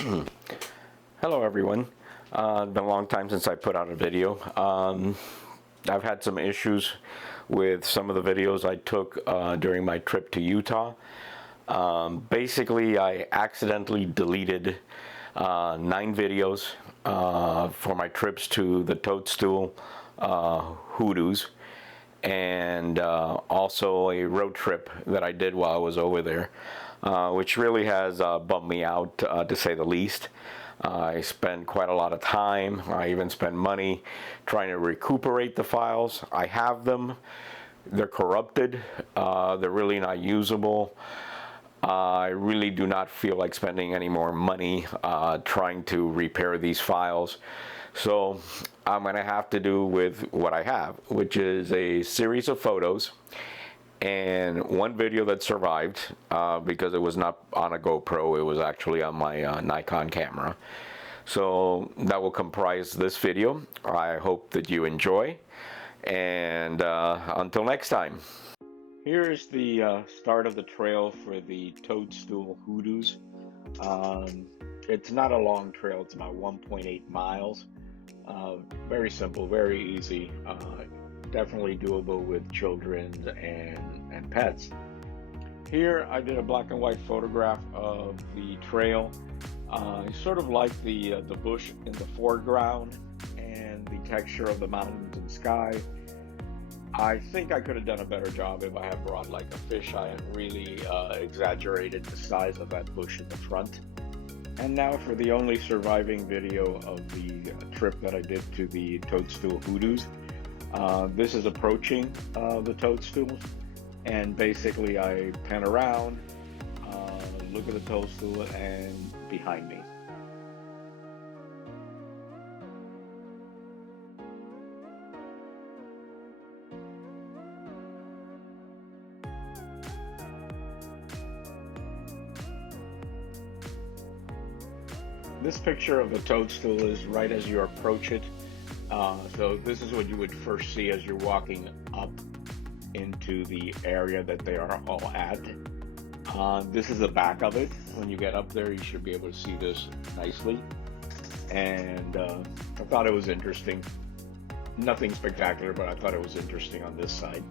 Hello everyone. It's been a long time since I put out a video. I've had some issues with some of the videos I took during my trip to Utah. Basically, I accidentally deleted 9 videos for my trips to the Toadstool Hoodoos, and also a road trip that I did while I was over there, which really has bummed me out, to say the least. I spent quite a lot of time. I even spent money trying to recuperate the files. I have them. They're corrupted. They're really not usable. I really do not feel like spending any more money trying to repair these files. So I'm going to have to do with what I have, which is a series of photos and one video that survived because it was not on a GoPro. It was actually on my Nikon camera. So that will comprise this video. I hope that you enjoy, and until next time. Here's the start of the trail for the Toadstool Hoodoos. It's not a long trail. It's about 1.8 miles. Very simple, very easy. Definitely doable with children and pets. Here I did a black and white photograph of the trail. Sort of like the bush in the foreground and the texture of the mountains and sky. I think I could have done a better job if I had brought like a fisheye and really exaggerated the size of that bush in the front. And now for the only surviving video of the trip that I did to the Toadstool Hoodoos. This is approaching the toadstools, and basically I pan around, look at the toadstool, and behind me. This picture of the toadstool is right as you approach it. So this is what you would first see as you're walking up into the area that they are all at. This is the back of it. When you get up there, you should be able to see this nicely. And I thought it was interesting. Nothing spectacular, but I thought it was interesting on this side.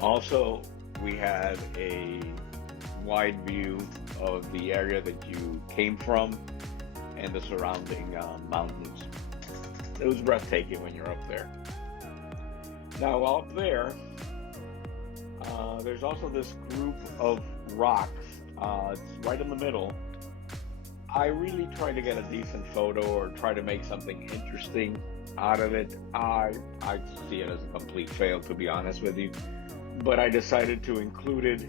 Also, we had a wide view of the area that you came from and the surrounding mountains. It was breathtaking when you're up there. Now, while up there, there's also this group of rocks. It's right in the middle. I really try to get a decent photo or try to make something interesting out of it. I see it as a complete fail, to be honest with you. But I decided to include it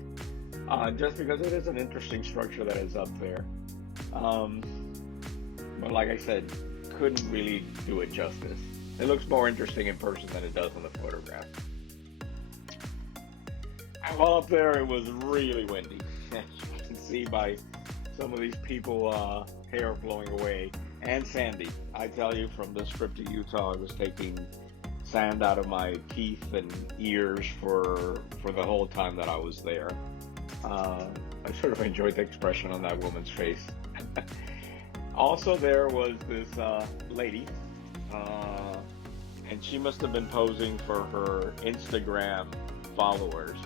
just because it is an interesting structure that is up there. But like I said, couldn't really do it justice. It looks more interesting in person than it does in the photograph. And while up there, it was really windy. As you can see by some of these people, hair blowing away, and sandy. I tell you, from this trip to Utah, I was taking sand out of my teeth and ears for the whole time that I was there. I sort of enjoyed the expression on that woman's face. Also, there was this lady, and she must have been posing for her Instagram followers.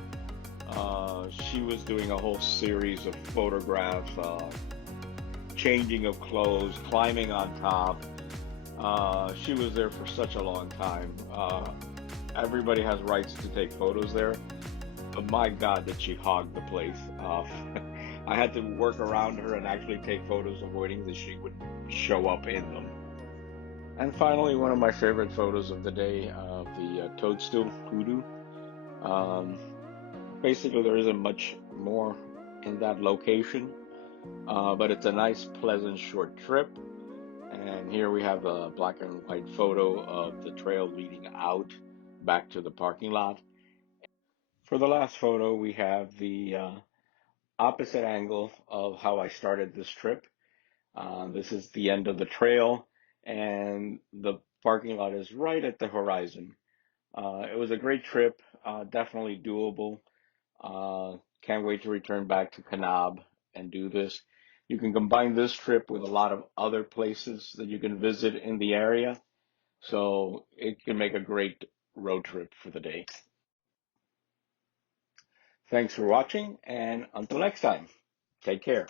She was doing a whole series of photographs, changing of clothes, climbing on top. She was there for such a long time. Everybody has rights to take photos there, but my God, did she hog the place. I had to work around her and actually take photos, avoiding that she would show up in them. And finally, one of my favorite photos of the day of the Toadstool Hoodoo. Basically, there isn't much more in that location, but it's a nice, pleasant, short trip. And here we have a black and white photo of the trail leading out back to the parking lot. For the last photo, we have the opposite angle of how I started this trip. This is the end of the trail, and the parking lot is right at the horizon. It was a great trip, definitely doable. Can't wait to return back to Kanab and do this. You can combine this trip with a lot of other places that you can visit in the area, so it can make a great road trip for the day. Thanks for watching, and until next time, take care.